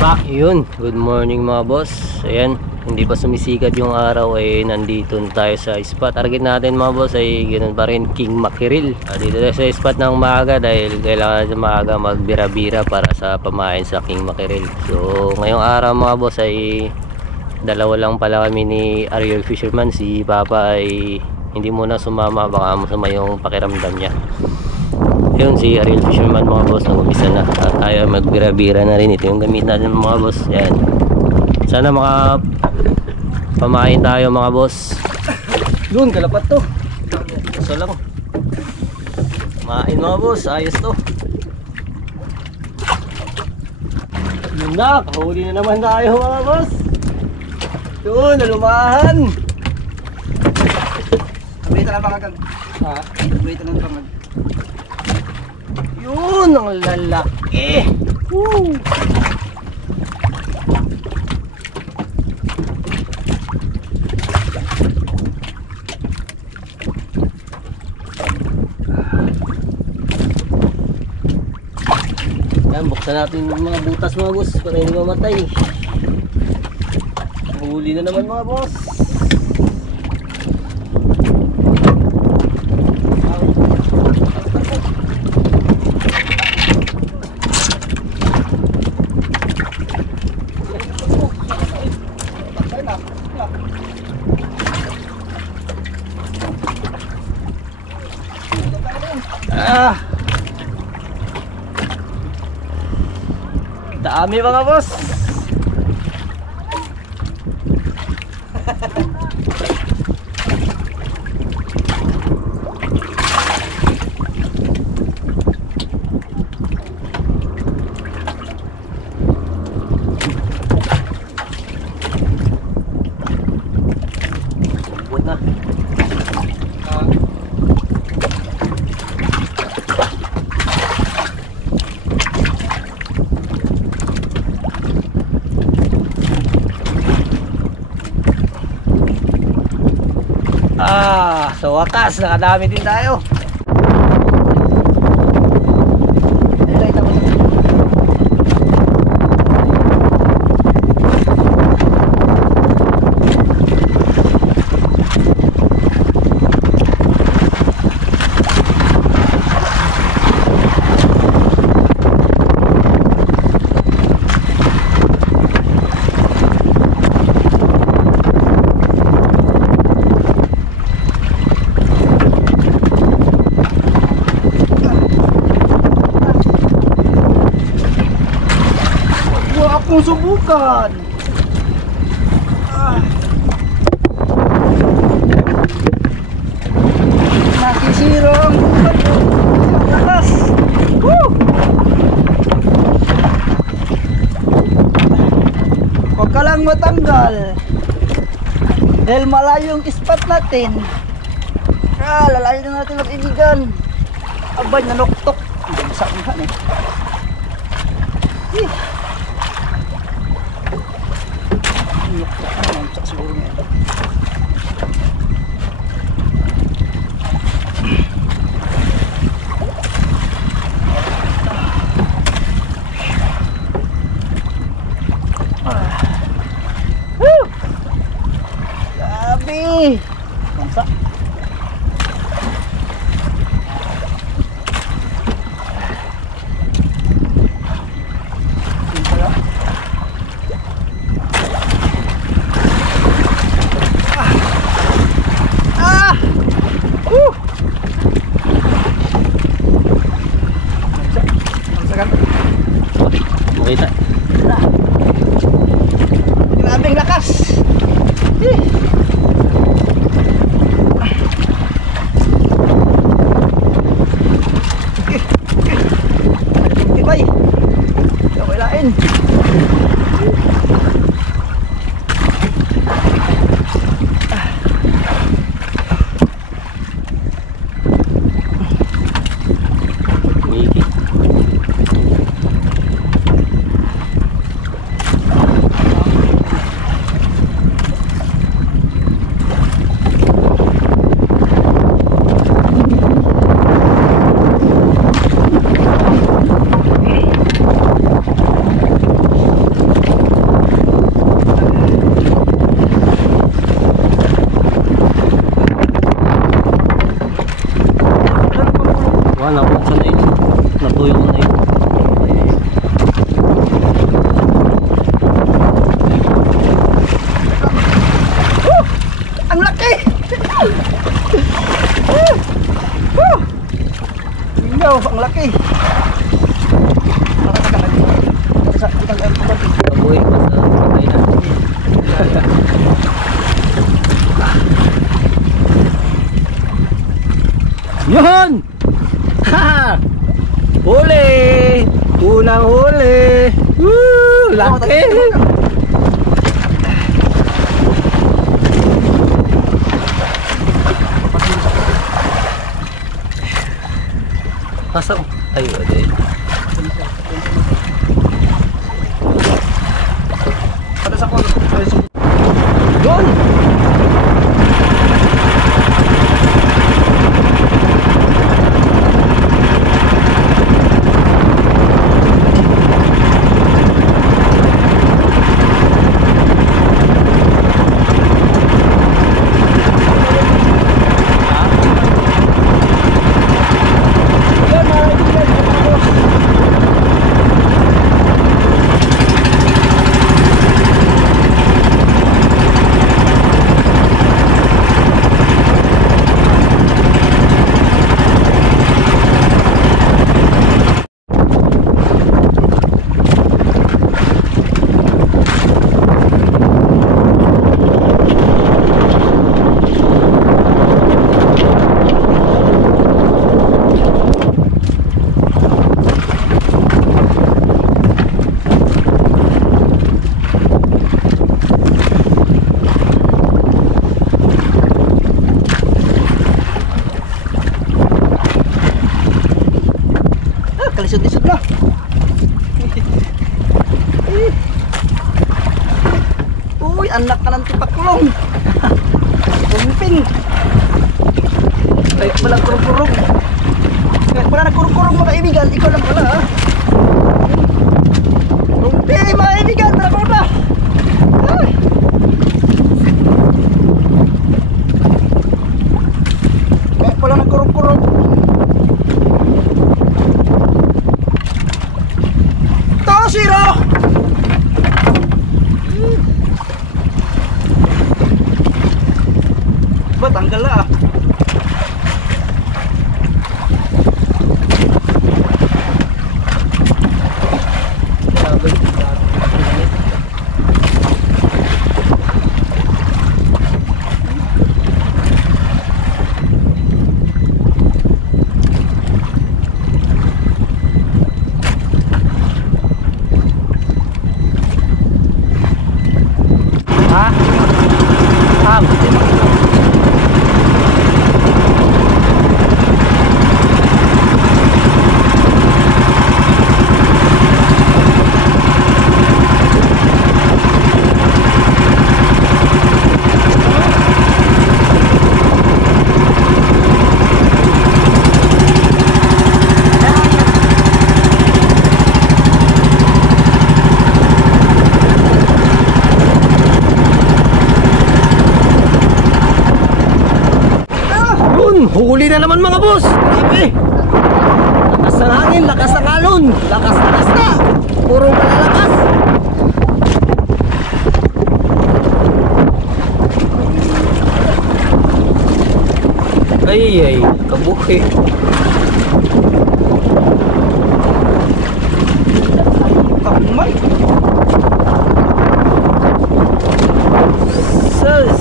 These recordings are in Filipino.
Yun, good morning mga boss. Ayan, hindi pa sumisikat yung araw ay nandito na tayo sa spot. Target natin mga boss ay ganoon pa rin, King Mackerel. Dito tayo sa spot ng maaga dahil kailangan natin maaga magbira-bira para sa pamain sa King Mackerel. So ngayong araw mga boss ay dalawa lang pala kami ni Ariel Fisherman. Si Papa ay hindi muna sumama, baka masama yung pakiramdam niya. Yun, si Ariel Fisherman mga boss nag-umisa na at tayo magbira-bira na rin. Ito yung gamit natin mga boss. Yan, sana pamain tayo mga boss. Yun, kalapat to. So lang main mga boss, ayos to. Yun na, kahuli na naman tayo mga boss. Yun, nalumahan. Abrita na bangag. Ha? Abrita na bangag. Yun, ang lalaki. Woo! Yan, buksan natin yung mga butas mga boss para hindi mamatay. Huli na naman mga boss. Dami mga boss. Buat na. Sa wakas, nakadami din tayo. Kung subukan. Nakisiro ang lakas. Woo! Huwag ka lang matanggal dahil malayo yung spot natin. Lalayo na natin mag-ibigan. Abay, nanuktok. Ang sakit eh. Siguro niya. Woo! Grabe! Bangsa. Makita. Grabing lakas. Tibay. Kawilain. Yun! Ha! Huli! Unang huli! Woo! Laki! Pasok! Ay, wala. Pada sa kwan. Yun! Kalisod-lisod na. Uy, anak ka ng tipaklong. Kumping. Ay, walang kurog-kurog. Wala na kurog-kurog mga kaibigan. Ikaw lang pala ha. Kumping mga kaibigan. Wala ko na. Ay. Wala na kurog-kurog. Zero! Ba, tanggal na ah. Huli na naman mga boss. Grabe. Lakas ng hangin, lakas ng alon. Lakas na. Puro malalakas. Ay, kabuhi. Kamay. Sus.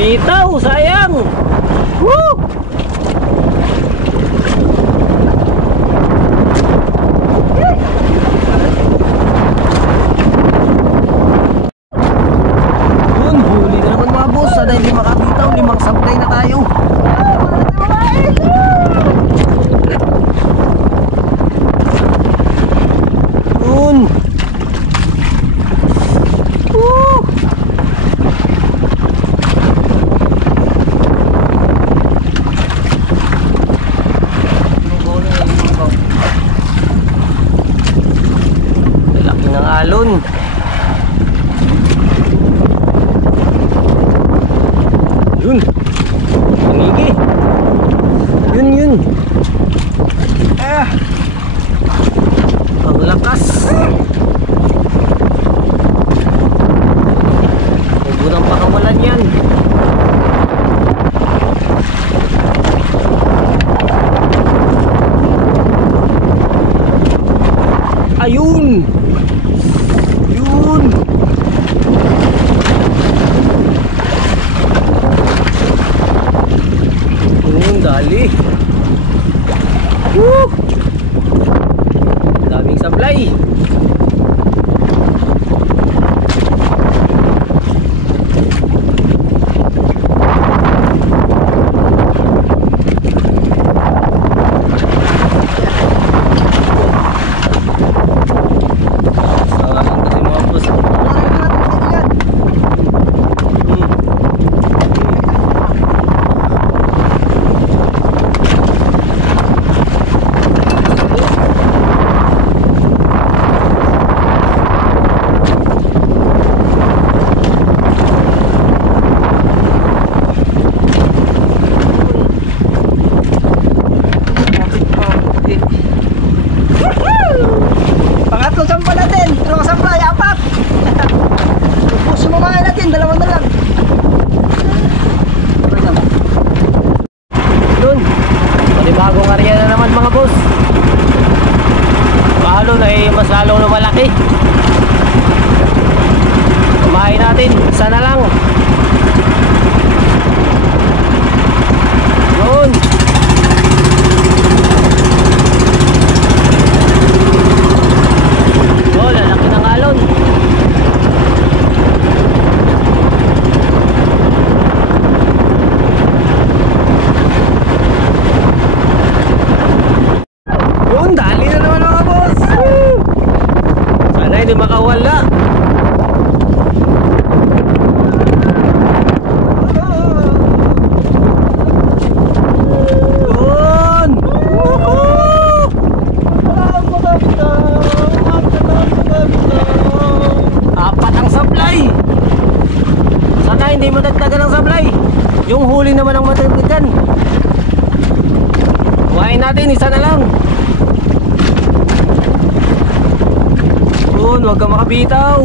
Bitaw, sayang. Woo! Yun, huli na naman mga boss. Sana hindi makabitaw, 5 sablay na tayo. Yun. Woo! Alon. Yun. Panigi. Yun. Ang lakas. Huwag mo nang pakawalan yan. Dali. Woo! Daming sablay. Pangatlo sampa natin. Pero sampa, apat. Puso mo mga natin, dalawa na lang. Doon. Panibagong area na naman mga boss. Palo na mas lalong lumalaki. Kumain natin. Sana lang. Doon. Oh, lalaki ng alon. Yun, dali na naman mga boss. Sana hindi makawala. Yun. Apat ang sablay. Sana hindi madagdagan ang sablay. Yung huli naman ang madagdagan. Kuhain natin, isa na lang. Yun, huwag ka makabitaw.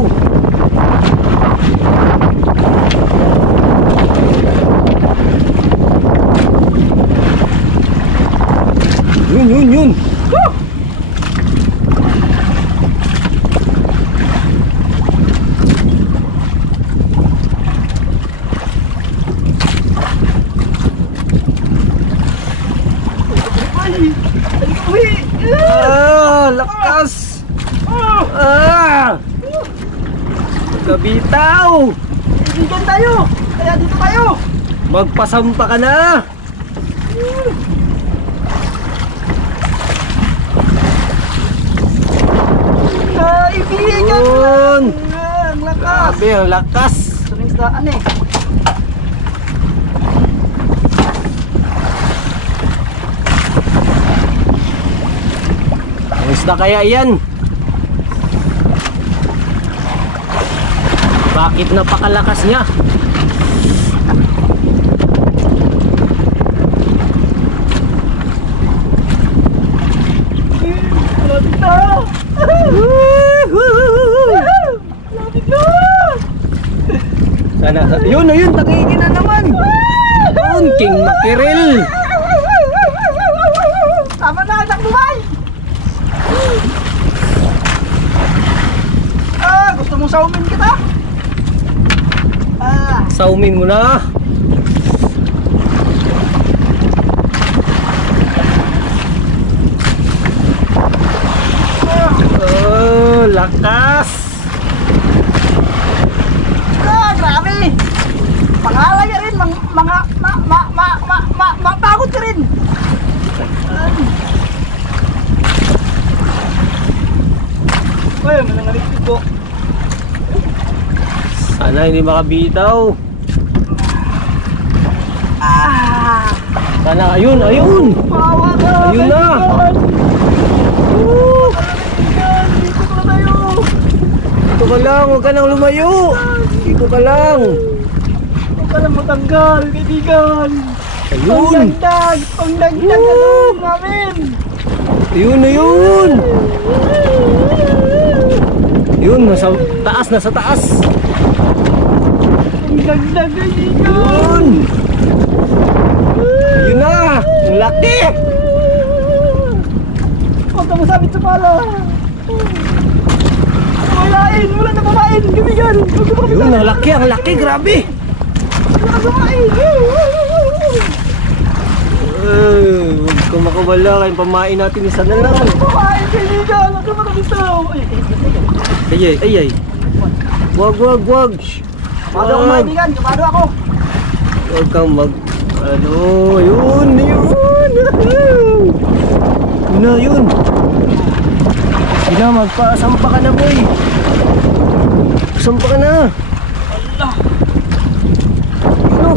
Yun. Lakas. Kabitaw. Dito tayo. Kaya dito tayo. Magpasampa ka na. Ibigan. Yun. Ang lakas. Grabe, ang lakas. Tuling isdaan eh. Ang isda kaya yan? Bakit napakalakas niya? Lapit na. Lapit na. Sana, yun, tangingin na naman. Yun, King Mackerel. Tama na, anak buhay. Gusto mong saumin kita? Saumin mo na. Lakas. Grabe. Pangalay rin, mga pagod ka rin. Ay, manangalikid ko. Sana hindi makabitaw. Sana, ayun. Pawa ka. Ayun na. Dito ka tayo. Dito ka lang, huwag ka nang lumayo. Dito ka lang. Huwag ka lang matanggal, kaibigan. Ayun. Pangdagdag na doon namin. Ayun. Yun, nasa taas. Pangdagdag, kaibigan. Yun. Yun na. Ang laki. Huwag ka masabit sa pala. Wala na kumain, kaibigan. Yun, ang laki, grabe. Wala na kumain. Huwag ka makawala kayong pamain natin isa na lang. Ay, kaibigan! Huwag ka makabitaw! Ay. Wag. Kumado ako mga kaibigan, kumado ako! Huwag kang mag... Ano, yun! Yun! Sina, magpasampa ka na, boy! Sampa ka na! Allah! Ano?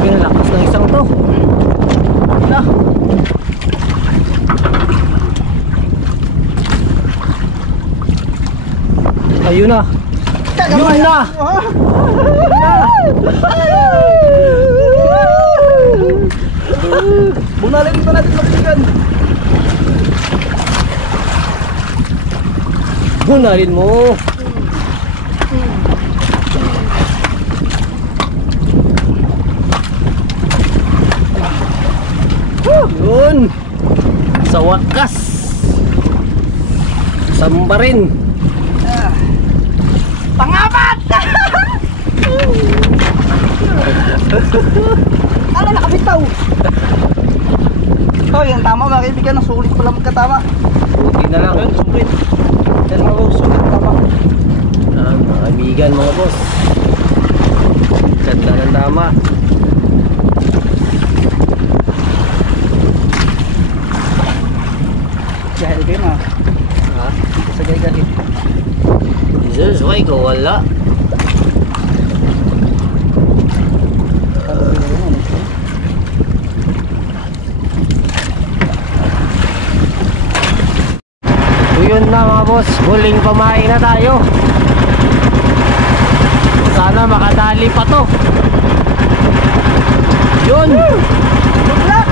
Pinalakas ng isang to. Allah! Ayun na! Yun na! Bunalin pa natin magsigan! Bunalin mo! Yun! Sa wakas! Samba rin! Pangapat! Ala, nakabitaw! Oh, yan tama mga kaibigan, sulit pala magkatama. Buti na lang. Sulit. Yan mga boss, sulit tama. Mga kaibigan, mga boss. Ganda ng tama. Gahil kayo na. Ha? Sa gahil. Jesus, why ko wala? So yun na mga boss, huling pamain na tayo. Sana makadali pa to. Yun! Good luck!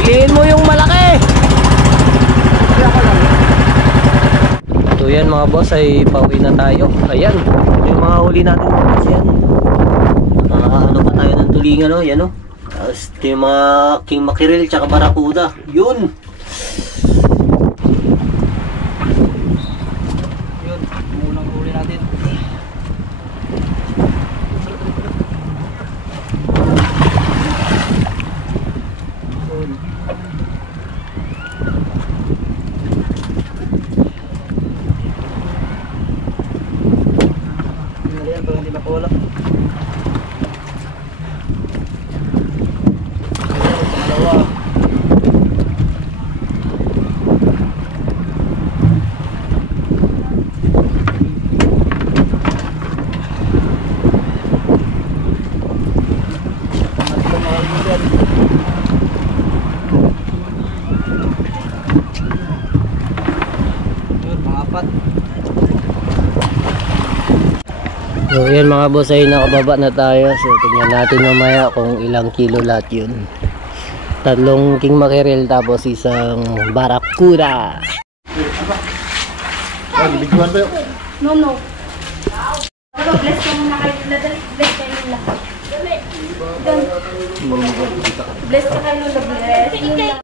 Piliin mo yung malaki. Kaya ko lang. So yan mga boss, ay pauwi na tayo. Ayan, yung mga huli natin mga boss yan. Ano pa tayo ng tulingan, no? Yan, no? Tapos ito yung mga king mackerel tsaka barracuda. Yun! Yun, munang huli natin. Yun. Yan, pero hindi makawala. Pangalawa. Pangatlo mga kaibigan. Yun, pangapat. So yan mga boss, ay nakababa na tayo. So tingnan natin mamaya kung ilang kilo lahat yun. 3 king mackerel tapos isang barracuda. No. Pero bless ka muna kayo. Bless kayo nila. Bless ka kayo nila. Bless.